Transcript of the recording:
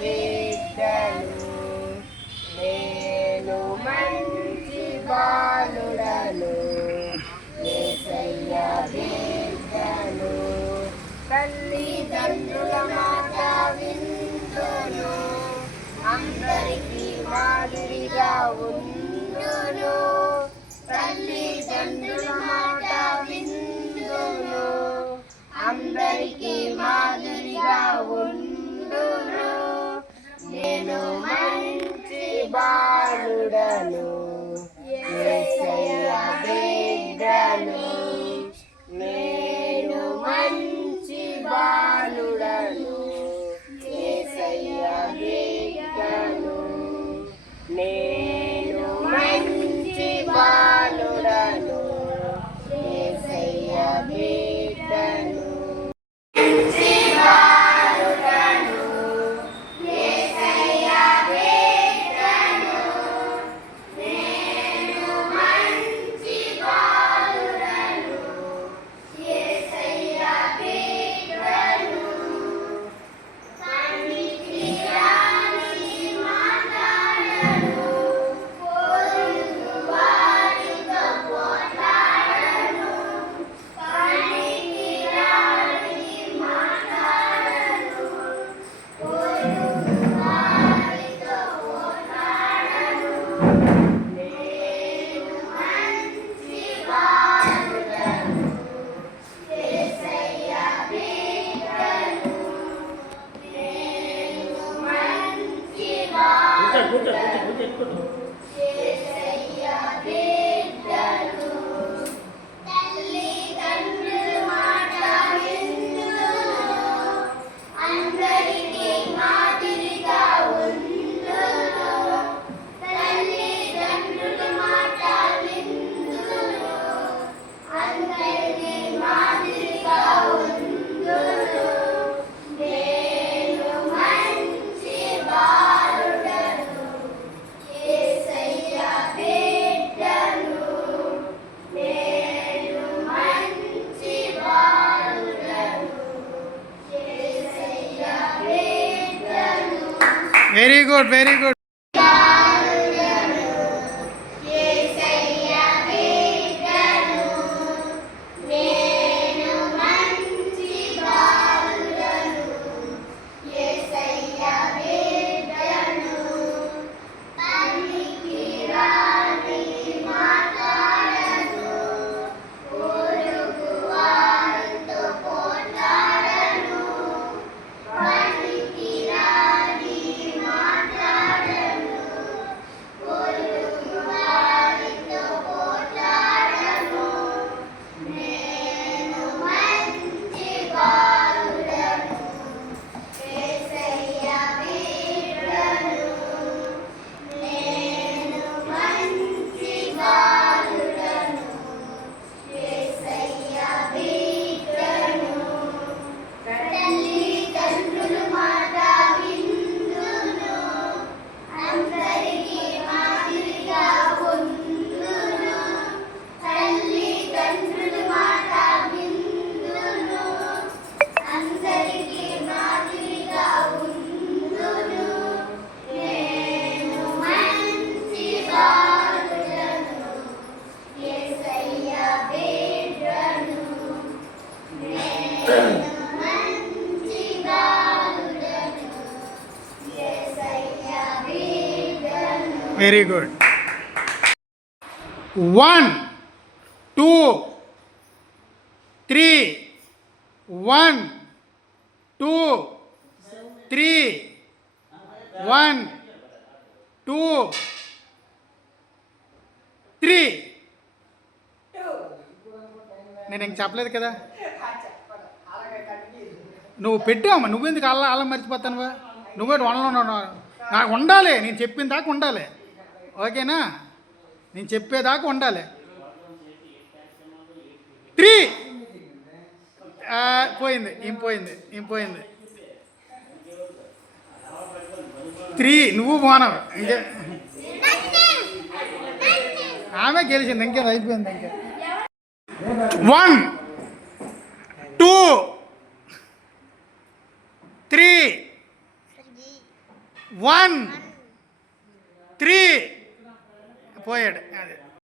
బిడ్డను నేను మంచి బాలుడను యేసయ్య బిడ్డను తల్లిదండ్రుల మాట విందును అందరికీ మాదిరిగా ఉండును తల్లిదండ్రుల మాట విందును అందరికీ మాదిరిగా ఉండును నేను మంచి బాలుడను యేసయ్య బిడ్డను నేను మంచి బాలుడను యేసయ్య బిడ్డను నేను మంచి బాలుడను యేసయ్య బిడ్డను Very good, very good. Very good. 1, 2, 3. 1, 2, 3. 1, 2, 3. నేను ఇంక చెప్పలేదు కదా, నువ్వు పెట్టావమ్మా, నువ్వెందుకు అలా మర్చిపోతానువా, నువ్వే వనలో నాకు ఉండాలి, నేను చెప్పిన దాకా ఉండాలి, ఓకేనా, నేను చెప్పేదాకా ఉండాలి. 3 పోయింది, ఇంపోయింది 3 నువ్వు పోనవు, ఇంకే ఆమె గెలిచింది, ఇంకేది అయిపోయింది. ఇంకే 1, 2, 3, 1 3 పోయాడు అది